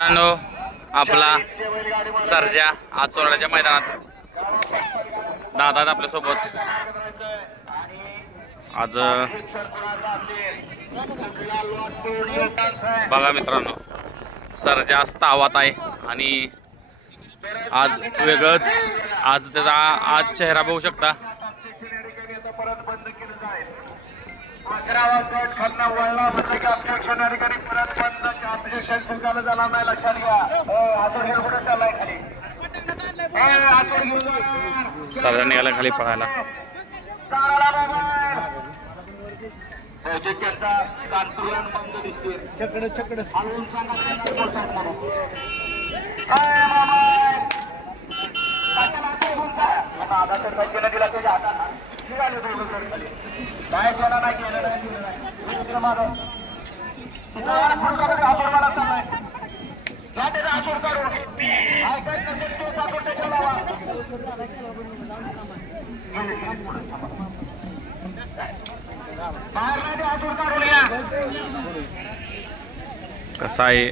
आपला सर्जा आज चोराड्याच्या मैदानात दादा आपल्या सोबत आज बघा मित्रांनो, सर्जा तावात आहे आणि आज वेगळंच आज त्याचा आज चेहरा बघू शकता। सर्जा निघाला खाली पळायला। कसा आहे